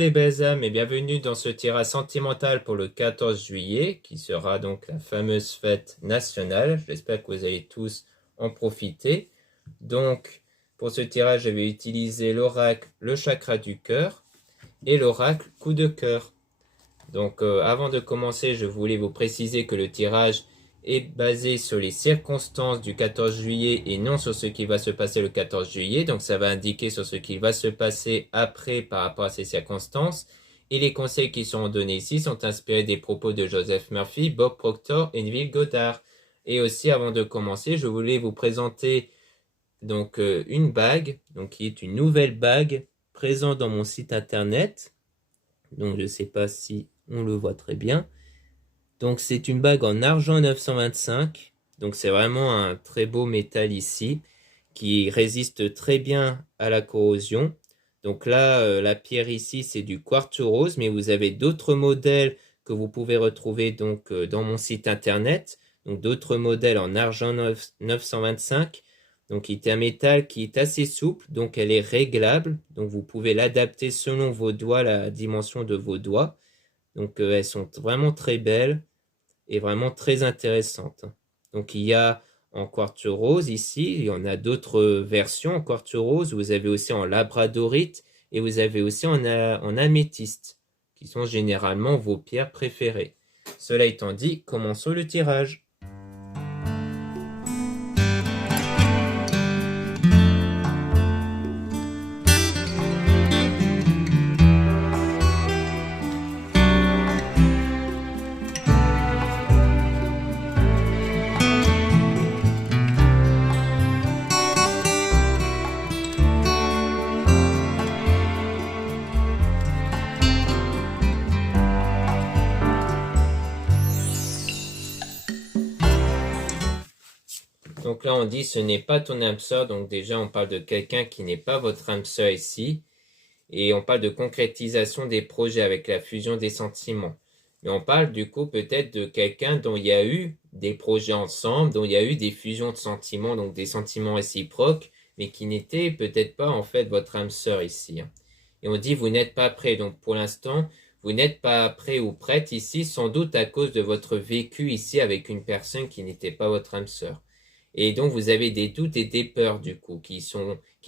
les belles âmes et bienvenue dans ce tirage sentimental pour le 14 juillet qui sera donc la fameuse fête nationale. J'espère que vous allez tous en profiter. Donc pour ce tirage, je vais utiliser l'oracle le chakra du cœur et l'oracle coup de cœur. Donc avant de commencer, je voulais vous préciser que le tirage est basé sur les circonstances du 14 juillet et non sur ce qui va se passer le 14 juillet. Donc ça va indiquer sur ce qui va se passer après par rapport à ces circonstances. Et les conseils qui sont donnés ici sont inspirés des propos de Joseph Murphy, Bob Proctor et Neville Goddard. Et aussi avant de commencer, je voulais vous présenter donc une bague, donc qui est une nouvelle bague présente dans mon site internet. Donc je ne sais pas si on le voit très bien. Donc c'est une bague en argent 925. Donc c'est vraiment un très beau métal ici qui résiste très bien à la corrosion. Donc là, la pierre ici, c'est du quartz rose, mais vous avez d'autres modèles que vous pouvez retrouver donc dans mon site internet. Donc d'autres modèles en argent 925. Donc il est un métal qui est assez souple, donc elle est réglable. Donc vous pouvez l'adapter selon vos doigts, la dimension de vos doigts. Donc elles sont vraiment très belles et vraiment très intéressantes. Donc il y a en quartz rose ici, il y en a d'autres versions en quartz rose, vous avez aussi en labradorite et vous avez aussi en améthyste, qui sont généralement vos pierres préférées. Cela étant dit, commençons le tirage. Donc là, on dit ce n'est pas ton âme sœur. Donc déjà, on parle de quelqu'un qui n'est pas votre âme sœur ici. Et on parle de concrétisation des projets avec la fusion des sentiments. Mais on parle du coup peut-être de quelqu'un dont il y a eu des projets ensemble, dont il y a eu des fusions de sentiments, donc des sentiments réciproques, mais qui n'était peut-être pas en fait votre âme sœur ici. Et on dit vous n'êtes pas prêt. Donc pour l'instant, vous n'êtes pas prêt ou prête ici, sans doute à cause de votre vécu ici avec une personne qui n'était pas votre âme sœur. Et donc vous avez des doutes et des peurs du coup qui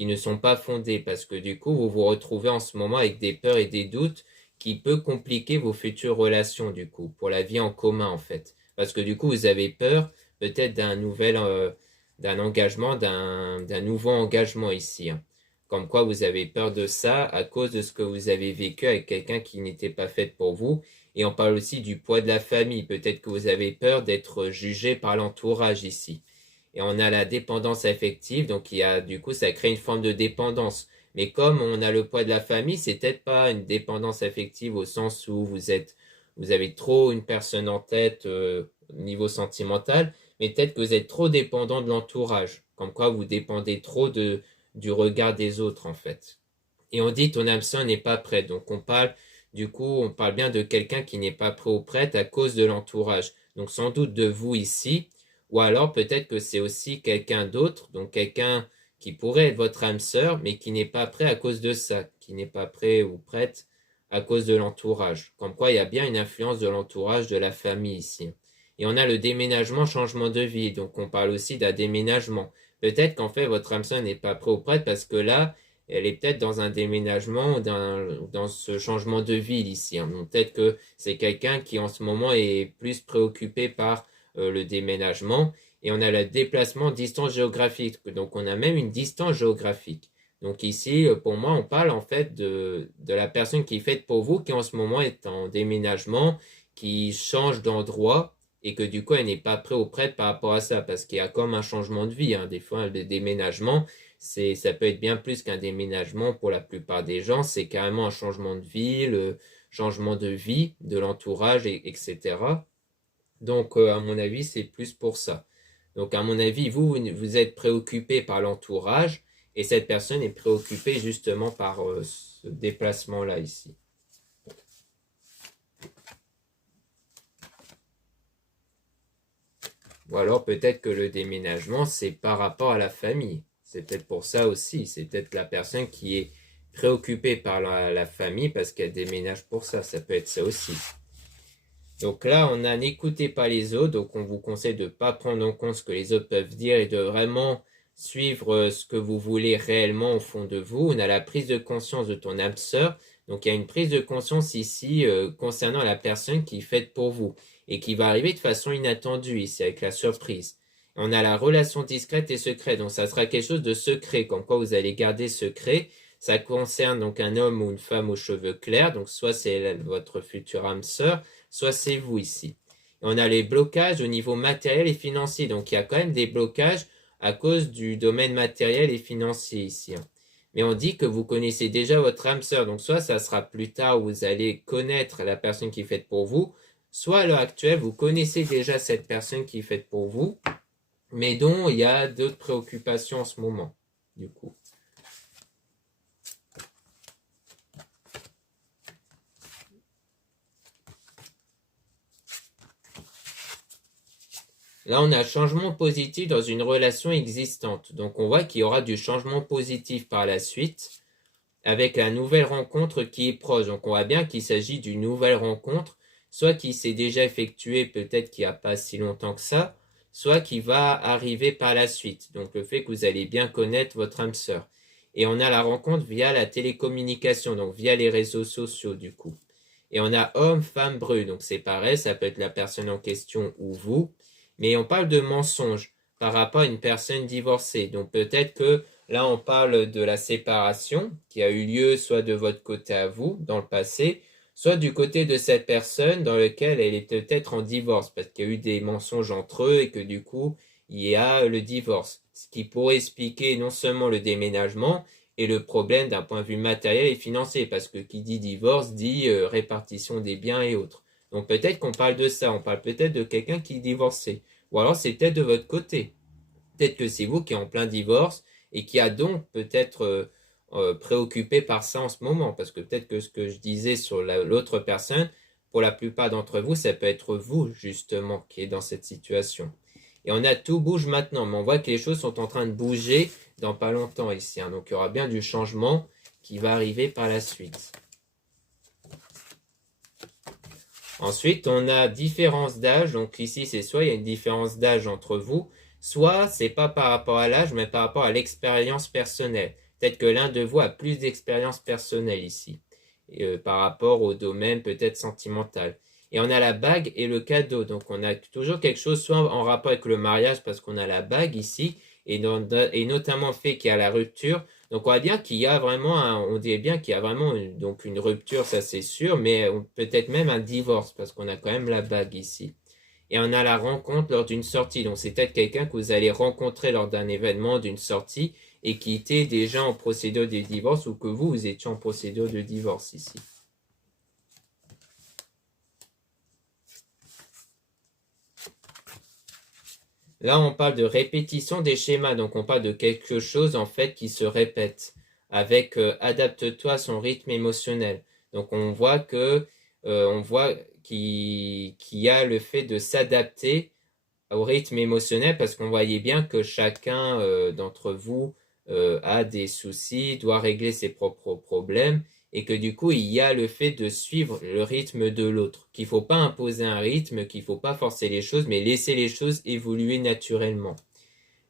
ne sont pas fondées parce que du coup vous vous retrouvez en ce moment avec des peurs et des doutes qui peut compliquer vos futures relations du coup pour la vie en commun en fait. Parce que du coup vous avez peur peut-être d'un engagement, d'un nouveau engagement ici. Comme quoi vous avez peur de ça à cause de ce que vous avez vécu avec quelqu'un qui n'était pas fait pour vous. Et on parle aussi du poids de la famille. Peut-être que vous avez peur d'être jugé par l'entourage ici. Et on a la dépendance affective, donc il y a, du coup, ça crée une forme de dépendance. Mais comme on a le poids de la famille, c'est peut-être pas une dépendance affective au sens où vous avez trop une personne en tête au niveau sentimental, mais peut-être que vous êtes trop dépendant de l'entourage, comme quoi vous dépendez trop du regard des autres en fait. Et on dit ton âme sœur n'est pas prête, donc on parle bien de quelqu'un qui n'est pas prêt ou prête à cause de l'entourage. Donc sans doute de vous ici. Ou alors peut-être que c'est aussi quelqu'un d'autre, donc quelqu'un qui pourrait être votre âme sœur, mais qui n'est pas prêt à cause de ça, qui n'est pas prêt ou prête à cause de l'entourage. Comme quoi il y a bien une influence de l'entourage, de la famille ici. Et on a le déménagement, changement de vie, donc on parle aussi d'un déménagement. Peut-être qu'en fait votre âme sœur n'est pas prêt ou prête parce que là, elle est peut-être dans un déménagement, dans ce changement de ville ici. Donc peut-être que c'est quelqu'un qui en ce moment est plus préoccupé par le déménagement et on a le déplacement distance géographique. Donc on a même une distance géographique. Donc ici, pour moi, on parle en fait de la personne qui est faite pour vous, qui en ce moment est en déménagement, qui change d'endroit et que du coup, elle n'est pas prête ou prête par rapport à ça parce qu'il y a comme un changement de vie. Des fois, le déménagement, ça peut être bien plus qu'un déménagement pour la plupart des gens. C'est carrément un changement de vie, le changement de vie, de l'entourage, etc. Donc, à mon avis, c'est plus pour ça. Donc, à mon avis, vous êtes préoccupé par l'entourage et cette personne est préoccupée justement par ce déplacement-là ici. Ou alors peut-être que le déménagement, c'est par rapport à la famille. C'est peut-être pour ça aussi. C'est peut-être la personne qui est préoccupée par la famille parce qu'elle déménage pour ça. Ça peut être ça aussi. Donc là, on a n'écoutez pas les autres. Donc on vous conseille de ne pas prendre en compte ce que les autres peuvent dire et de vraiment suivre ce que vous voulez réellement au fond de vous. On a la prise de conscience de ton âme sœur. Donc il y a une prise de conscience ici concernant la personne qui est faite pour vous et qui va arriver de façon inattendue ici avec la surprise. On a la relation discrète et secrète. Donc ça sera quelque chose de secret, comme quoi vous allez garder secret. Ça concerne donc un homme ou une femme aux cheveux clairs. Donc soit c'est votre future âme sœur, soit c'est vous ici. Et on a les blocages au niveau matériel et financier. Donc il y a quand même des blocages à cause du domaine matériel et financier ici. Mais on dit que vous connaissez déjà votre âme sœur. Donc soit ça sera plus tard où vous allez connaître la personne qui est faite pour vous, soit à l'heure actuelle vous connaissez déjà cette personne qui est faite pour vous, mais dont il y a d'autres préoccupations en ce moment, du coup. Là, on a changement positif dans une relation existante. Donc, on voit qu'il y aura du changement positif par la suite avec la nouvelle rencontre qui est proche. Donc, on voit bien qu'il s'agit d'une nouvelle rencontre, soit qui s'est déjà effectuée peut-être qu'il n'y a pas si longtemps que ça, soit qui va arriver par la suite. Donc, le fait que vous allez bien connaître votre âme sœur. Et on a la rencontre via la télécommunication, donc via les réseaux sociaux du coup. Et on a homme, femme, brûle. Donc, c'est pareil, ça peut être la personne en question ou vous. Mais on parle de mensonge par rapport à une personne divorcée. Donc peut-être que là, on parle de la séparation qui a eu lieu soit de votre côté à vous dans le passé, soit du côté de cette personne dans lequel elle est peut-être en divorce parce qu'il y a eu des mensonges entre eux et que du coup, il y a le divorce. Ce qui pourrait expliquer non seulement le déménagement et le problème d'un point de vue matériel et financier parce que qui dit divorce dit répartition des biens et autres. Donc peut-être qu'on parle de ça, on parle peut-être de quelqu'un qui est divorcé. Ou alors c'est peut-être de votre côté. Peut-être que c'est vous qui êtes en plein divorce et qui a donc peut-être préoccupé par ça en ce moment. Parce que peut-être que ce que je disais sur l'autre personne, pour la plupart d'entre vous, ça peut être vous justement qui est dans cette situation. Et on a tout bouge maintenant, mais on voit que les choses sont en train de bouger dans pas longtemps ici. Donc il y aura bien du changement qui va arriver par la suite. Ensuite, on a différence d'âge. Donc ici, c'est soit il y a une différence d'âge entre vous, soit c'est pas par rapport à l'âge, mais par rapport à l'expérience personnelle. Peut-être que l'un de vous a plus d'expérience personnelle ici, par rapport au domaine peut-être sentimental. Et on a la bague et le cadeau. Donc on a toujours quelque chose soit en rapport avec le mariage parce qu'on a la bague ici, et notamment le fait qu'il y a la rupture. Donc on voit bien qu'il y a vraiment on dirait bien qu'il y a vraiment une rupture, ça c'est sûr, mais peut-être même un divorce parce qu'on a quand même la bague ici. Et on a la rencontre lors d'une sortie. Donc c'est peut-être quelqu'un que vous allez rencontrer lors d'un événement, d'une sortie, et qui était déjà en procédure de divorce ou que vous étiez en procédure de divorce ici. Là, on parle de répétition des schémas, donc on parle de quelque chose en fait qui se répète avec adapte-toi à son rythme émotionnel. Donc on voit qu'il y a le fait de s'adapter au rythme émotionnel parce qu'on voyait bien que chacun d'entre vous a des soucis, doit régler ses propres problèmes et que du coup il y a le fait de suivre le rythme de l'autre, qu'il ne faut pas imposer un rythme, qu'il ne faut pas forcer les choses, mais laisser les choses évoluer naturellement.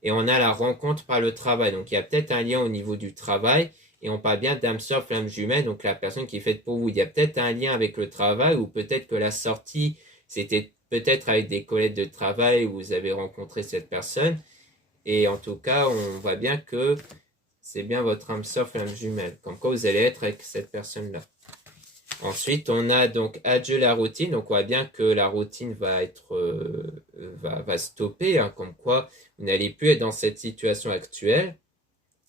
Et on a la rencontre par le travail, donc il y a peut-être un lien au niveau du travail, et on parle bien d'âme sœur, flamme jumelle, donc la personne qui est faite pour vous. Il y a peut-être un lien avec le travail, ou peut-être que la sortie, c'était peut-être avec des collègues de travail où vous avez rencontré cette personne, et en tout cas, on voit bien que c'est bien votre âme sœur, flamme jumelle, comme quoi vous allez être avec cette personne-là. Ensuite, on a donc adieu la routine. Donc, on voit bien que la routine va stopper, hein, comme quoi vous n'allez plus être dans cette situation actuelle.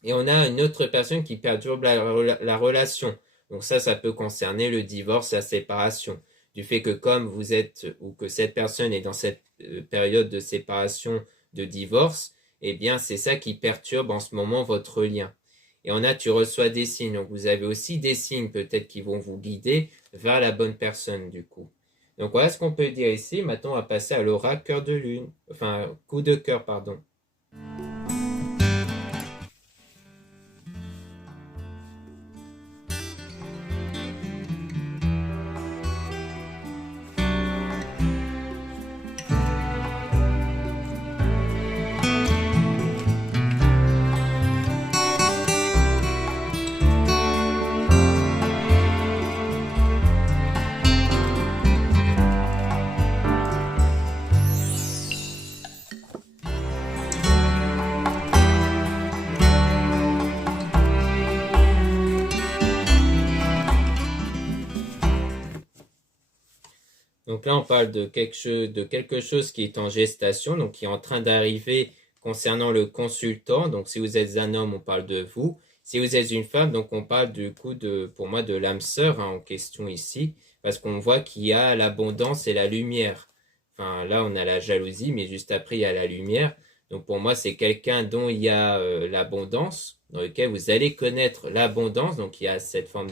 Et on a une autre personne qui perturbe la relation. Donc ça peut concerner le divorce, la séparation. Du fait que comme vous êtes ou que cette personne est dans cette période de séparation, de divorce, eh bien c'est ça qui perturbe en ce moment votre lien. Et on a tu reçois des signes. Donc vous avez aussi des signes peut-être qui vont vous guider vers la bonne personne du coup. Donc voilà ce qu'on peut dire ici. Maintenant on va passer à l'aura cœur de lune. Enfin coup de cœur pardon. Donc là, on parle de quelque chose qui est en gestation, donc qui est en train d'arriver concernant le consultant. Donc si vous êtes un homme, on parle de vous. Si vous êtes une femme, donc on parle du coup pour moi, de l'âme sœur en question ici, parce qu'on voit qu'il y a l'abondance et la lumière. Enfin, là, on a la jalousie, mais juste après, il y a la lumière. Donc pour moi, c'est quelqu'un dont il y a l'abondance, dans lequel vous allez connaître l'abondance. Donc il y a cette forme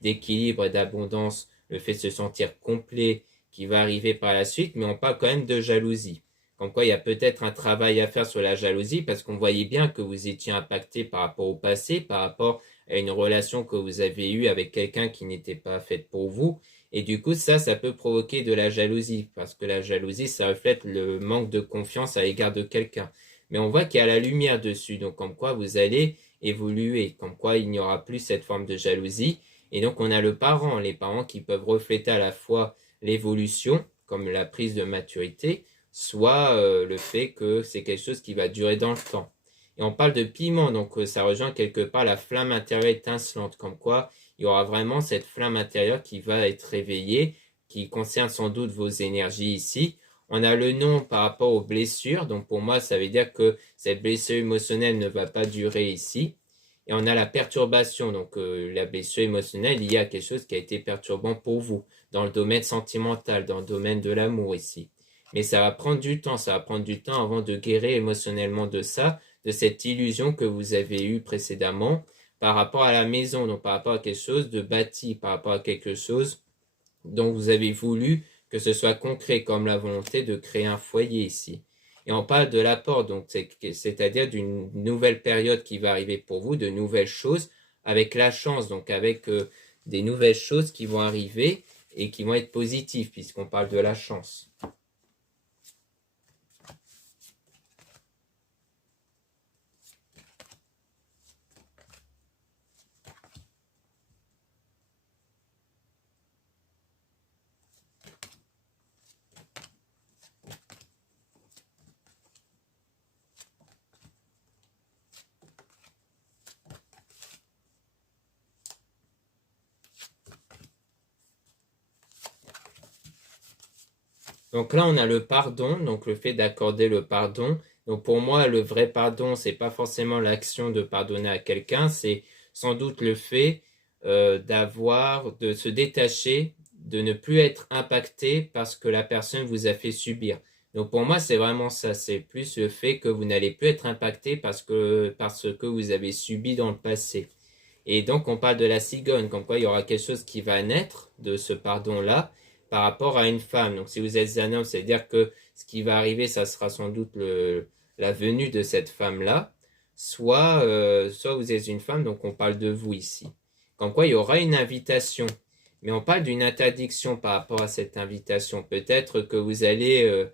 d'équilibre et d'abondance, le fait de se sentir complet qui va arriver par la suite, mais on parle quand même de jalousie. Comme quoi, il y a peut-être un travail à faire sur la jalousie, parce qu'on voyait bien que vous étiez impacté par rapport au passé, par rapport à une relation que vous avez eue avec quelqu'un qui n'était pas faite pour vous. Et du coup, ça peut provoquer de la jalousie, parce que la jalousie, ça reflète le manque de confiance à l'égard de quelqu'un. Mais on voit qu'il y a la lumière dessus, donc comme quoi vous allez évoluer, comme quoi il n'y aura plus cette forme de jalousie. Et donc on a les parents qui peuvent refléter à la fois l'évolution, comme la prise de maturité, soit le fait que c'est quelque chose qui va durer dans le temps. Et on parle de piment, donc ça rejoint quelque part la flamme intérieure étincelante, comme quoi il y aura vraiment cette flamme intérieure qui va être réveillée, qui concerne sans doute vos énergies ici. On a le nom par rapport aux blessures, donc pour moi ça veut dire que cette blessure émotionnelle ne va pas durer ici. Et on a la perturbation, donc la blessure émotionnelle liée à quelque chose qui a été perturbant pour vous, dans le domaine sentimental, dans le domaine de l'amour ici. Mais ça va prendre du temps, ça va prendre du temps avant de guérir émotionnellement de ça, de cette illusion que vous avez eue précédemment par rapport à la maison, donc par rapport à quelque chose de bâti, par rapport à quelque chose dont vous avez voulu que ce soit concret, comme la volonté de créer un foyer ici. Et on parle de l'apport, donc c'est-à-dire d'une nouvelle période qui va arriver pour vous, de nouvelles choses, avec la chance, donc avec des nouvelles choses qui vont arriver et qui vont être positives, puisqu'on parle de la chance. Donc là, on a le pardon, donc le fait d'accorder le pardon. Donc pour moi, le vrai pardon, c'est pas forcément l'action de pardonner à quelqu'un, c'est sans doute le fait de se détacher, de ne plus être impacté parce que la personne vous a fait subir. Donc pour moi, c'est vraiment ça, c'est plus le fait que vous n'allez plus être impacté parce que vous avez subi dans le passé. Et donc, on parle de la cigogne, comme quoi il y aura quelque chose qui va naître de ce pardon-là par rapport à une femme. Donc, si vous êtes un homme, c'est-à-dire que ce qui va arriver, ça sera sans doute la venue de cette femme-là. Soit vous êtes une femme, donc on parle de vous ici. Comme quoi il y aura une invitation. Mais on parle d'une interdiction par rapport à cette invitation. Peut-être que vous allez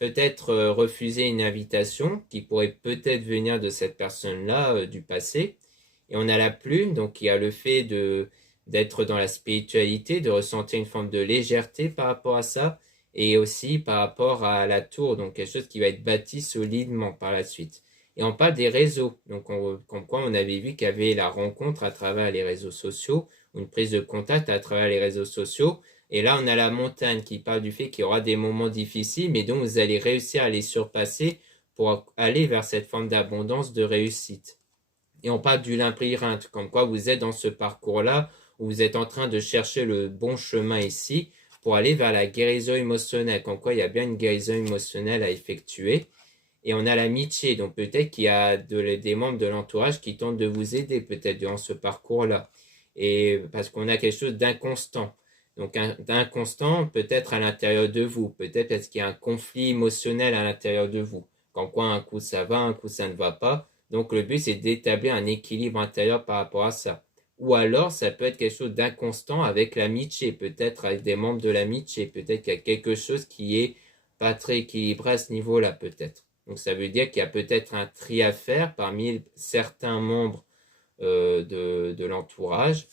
refuser une invitation qui pourrait peut-être venir de cette personne-là du passé. Et on a la plume, donc il y a le fait d'être dans la spiritualité, de ressentir une forme de légèreté par rapport à ça, et aussi par rapport à la tour, donc quelque chose qui va être bâti solidement par la suite. Et on parle des réseaux, donc comme quoi on avait vu qu'il y avait la rencontre à travers les réseaux sociaux, une prise de contact à travers les réseaux sociaux, et là on a la montagne qui parle du fait qu'il y aura des moments difficiles, mais dont vous allez réussir à les surpasser pour aller vers cette forme d'abondance, de réussite. Et on parle du labyrinthe, comme quoi vous êtes dans ce parcours-là, où vous êtes en train de chercher le bon chemin ici pour aller vers la guérison émotionnelle, comme quoi il y a bien une guérison émotionnelle à effectuer. Et on a l'amitié, donc peut-être qu'il y a des membres de l'entourage qui tentent de vous aider, peut-être durant ce parcours-là. Et parce qu'on a quelque chose d'inconstant. Donc d'inconstant peut-être à l'intérieur de vous, peut-être parce qu'il y a un conflit émotionnel à l'intérieur de vous. Comme quoi un coup ça va, un coup ça ne va pas. Donc le but, c'est d'établir un équilibre intérieur par rapport à ça. Ou alors, ça peut être quelque chose d'inconstant avec l'amitié, peut-être avec des membres de l'amitié, peut-être qu'il y a quelque chose qui est pas très équilibré à ce niveau-là, peut-être. Donc ça veut dire qu'il y a peut-être un tri à faire parmi certains membres de l'entourage.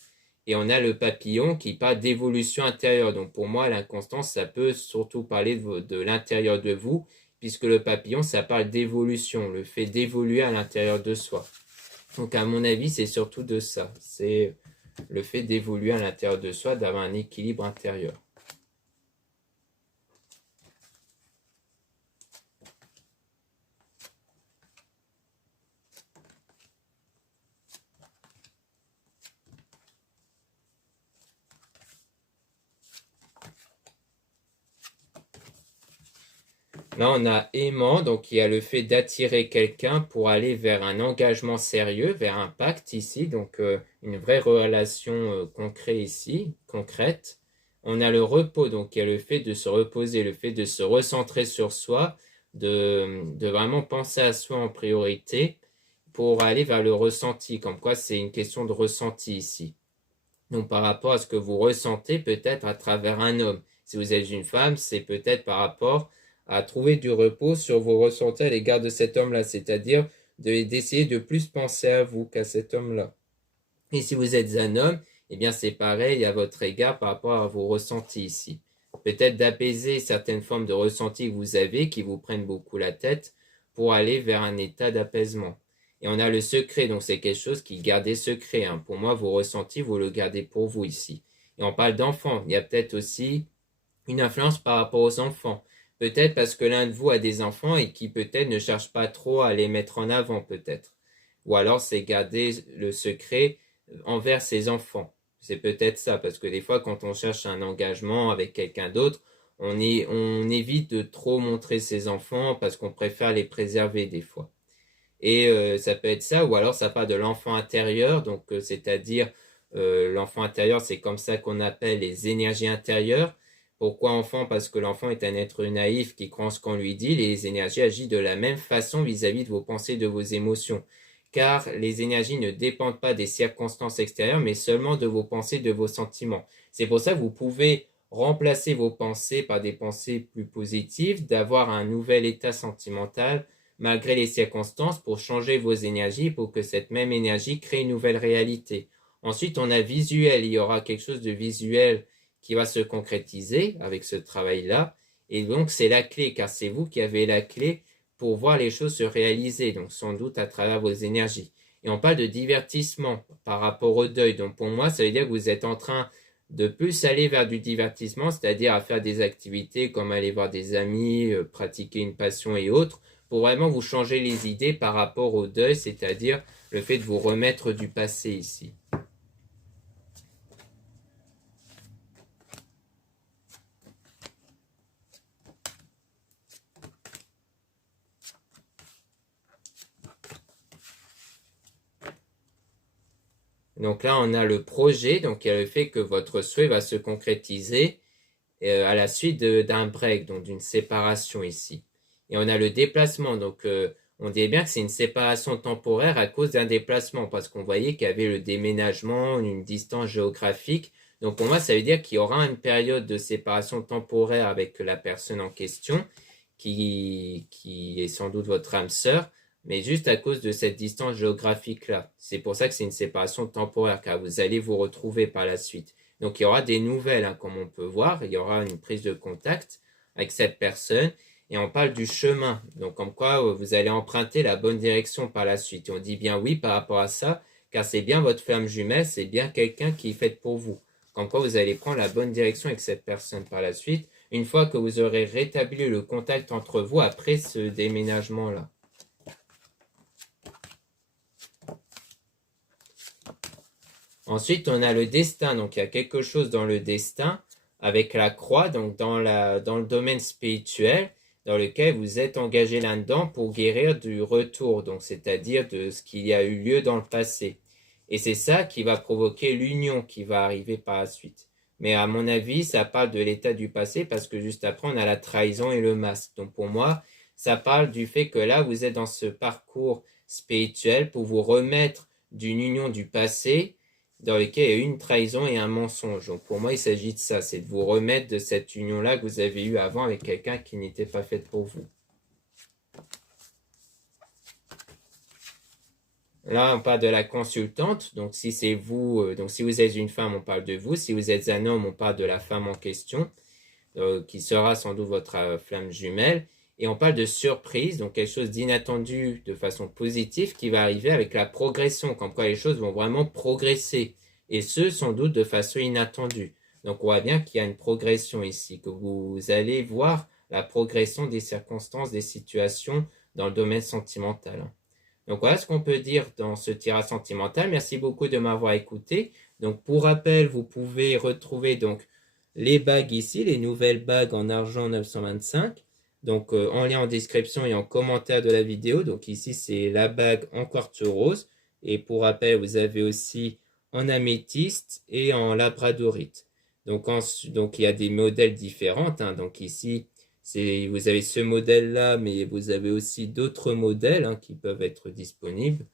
Et on a le papillon qui parle d'évolution intérieure. Donc pour moi, l'inconstance, ça peut surtout parler de l'intérieur de vous, puisque le papillon, ça parle d'évolution, le fait d'évoluer à l'intérieur de soi. Donc à mon avis, c'est surtout de ça. C'est le fait d'évoluer à l'intérieur de soi, d'avoir un équilibre intérieur. Là, on a aimant, donc il y a le fait d'attirer quelqu'un pour aller vers un engagement sérieux, vers un pacte ici, donc une vraie relation concrète ici, concrète. On a le repos, donc il y a le fait de se reposer, le fait de se recentrer sur soi, de vraiment penser à soi en priorité pour aller vers le ressenti, comme quoi c'est une question de ressenti ici. Donc par rapport à ce que vous ressentez peut-être à travers un homme. Si vous êtes une femme, c'est peut-être par rapport à trouver du repos sur vos ressentis à l'égard de cet homme-là, c'est-à-dire d'essayer de plus penser à vous qu'à cet homme-là. Et si vous êtes un homme, eh bien c'est pareil à votre égard par rapport à vos ressentis ici. Peut-être d'apaiser certaines formes de ressentis que vous avez qui vous prennent beaucoup la tête pour aller vers un état d'apaisement. Et on a le secret, donc c'est quelque chose qui gardez secret. Hein. Pour moi, vos ressentis, vous le gardez pour vous ici. Et on parle d'enfants. Il y a peut-être aussi une influence par rapport aux enfants. Peut-être parce que l'un de vous a des enfants et qui peut-être ne cherche pas trop à les mettre en avant, peut-être. Ou alors c'est garder le secret envers ses enfants. C'est peut-être ça, parce que des fois, quand on cherche un engagement avec quelqu'un d'autre, on évite de trop montrer ses enfants parce qu'on préfère les préserver des fois. Et ça peut être ça, ou alors ça part de l'enfant intérieur, donc c'est-à-dire l'enfant intérieur, c'est comme ça qu'on appelle les énergies intérieures. Pourquoi enfant? Parce que l'enfant est un être naïf qui croit en ce qu'on lui dit. Les énergies agissent de la même façon vis-à-vis de vos pensées, de vos émotions. Car les énergies ne dépendent pas des circonstances extérieures, mais seulement de vos pensées, de vos sentiments. C'est pour ça que vous pouvez remplacer vos pensées par des pensées plus positives, d'avoir un nouvel état sentimental, malgré les circonstances, pour changer vos énergies, pour que cette même énergie crée une nouvelle réalité. Ensuite, on a visuel. Il y aura quelque chose de visuel qui va se concrétiser avec ce travail-là. Et donc, c'est la clé, car c'est vous qui avez la clé pour voir les choses se réaliser, donc sans doute à travers vos énergies. Et on parle de divertissement par rapport au deuil. Donc, pour moi, ça veut dire que vous êtes en train de plus aller vers du divertissement, c'est-à-dire à faire des activités comme aller voir des amis, pratiquer une passion et autres, pour vraiment vous changer les idées par rapport au deuil, c'est-à-dire le fait de vous remettre du passé ici. Donc là, on a le projet, donc il y a le fait que votre souhait va se concrétiser à la suite d'un break, donc d'une séparation ici. Et on a le déplacement, donc on dit bien que c'est une séparation temporaire à cause d'un déplacement, parce qu'on voyait qu'il y avait le déménagement, une distance géographique. Donc pour moi, ça veut dire qu'il y aura une période de séparation temporaire avec la personne en question, qui est sans doute votre âme sœur, mais juste à cause de cette distance géographique-là. C'est pour ça que c'est une séparation temporaire, car vous allez vous retrouver par la suite. Donc il y aura des nouvelles, hein, comme on peut voir, il y aura une prise de contact avec cette personne, et on parle du chemin, donc comme quoi vous allez emprunter la bonne direction par la suite. Et on dit bien oui par rapport à ça, car c'est bien votre flamme jumelle, c'est bien quelqu'un qui est fait pour vous. Comme quoi vous allez prendre la bonne direction avec cette personne par la suite, une fois que vous aurez rétabli le contact entre vous après ce déménagement-là. Ensuite, on a le destin. Donc, il y a quelque chose dans le destin avec la croix, donc dans le domaine spirituel, dans lequel vous êtes engagé là-dedans pour guérir du retour, donc c'est-à-dire de ce qui y a eu lieu dans le passé. Et c'est ça qui va provoquer l'union qui va arriver par la suite. Mais à mon avis, ça parle de l'état du passé parce que juste après, on a la trahison et le masque. Donc pour moi, ça parle du fait que là, vous êtes dans ce parcours spirituel pour vous remettre d'une union du passé dans lequel il y a eu une trahison et un mensonge. Donc pour moi, il s'agit de ça, c'est de vous remettre de cette union-là que vous avez eue avant avec quelqu'un qui n'était pas fait pour vous. Là, on parle de la consultante. Donc si c'est vous, donc si vous êtes une femme, on parle de vous. Si vous êtes un homme, on parle de la femme en question, qui sera sans doute votre flamme jumelle. Et on parle de surprise, donc quelque chose d'inattendu de façon positive qui va arriver avec la progression, comme quoi les choses vont vraiment progresser. Et ce, sans doute de façon inattendue. Donc on voit bien qu'il y a une progression ici, que vous allez voir la progression des circonstances, des situations dans le domaine sentimental. Donc voilà ce qu'on peut dire dans ce tirage sentimental. Merci beaucoup de m'avoir écouté. Donc pour rappel, vous pouvez retrouver donc les bagues ici, les nouvelles bagues en argent 925, Donc en lien en description et en commentaire de la vidéo. Donc ici c'est la bague en quartz rose. Et pour rappel, vous avez aussi en améthyste et en labradorite. Donc il y a des modèles différents, hein. Donc ici, vous avez ce modèle-là, mais vous avez aussi d'autres modèles, hein, qui peuvent être disponibles.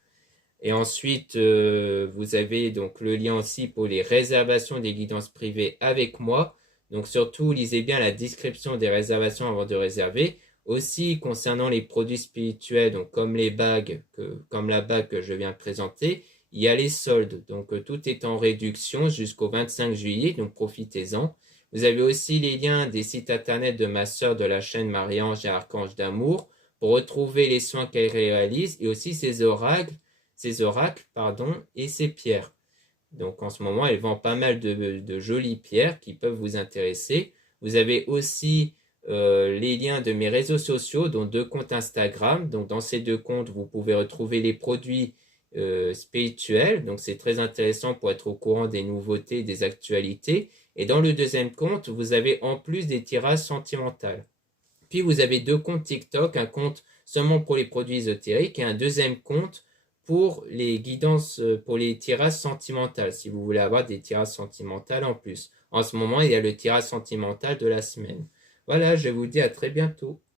Et ensuite, vous avez donc le lien aussi pour les réservations des guidances privées avec moi. Donc surtout, lisez bien la description des réservations avant de réserver. Aussi, concernant les produits spirituels, donc comme les bagues, comme la bague que je viens de présenter, il y a les soldes. Donc tout est en réduction jusqu'au 25 juillet, donc profitez-en. Vous avez aussi les liens des sites internet de ma sœur de la chaîne Marie-Ange et Archange d'Amour pour retrouver les soins qu'elle réalise et aussi ses oracles, et ses pierres. Donc en ce moment, elle vend pas mal de jolies pierres qui peuvent vous intéresser. Vous avez aussi les liens de mes réseaux sociaux, dont 2 comptes Instagram. Donc dans ces 2 comptes, vous pouvez retrouver les produits spirituels. Donc c'est très intéressant pour être au courant des nouveautés, des actualités. Et dans le 2e compte, vous avez en plus des tirages sentimentales. Puis vous avez 2 comptes TikTok, un compte seulement pour les produits ésotériques et un 2e compte pour les guidances, pour les tirages sentimentales, si vous voulez avoir des tirages sentimentales en plus. En ce moment, il y a le tirage sentimental de la semaine. Voilà, je vous dis à très bientôt.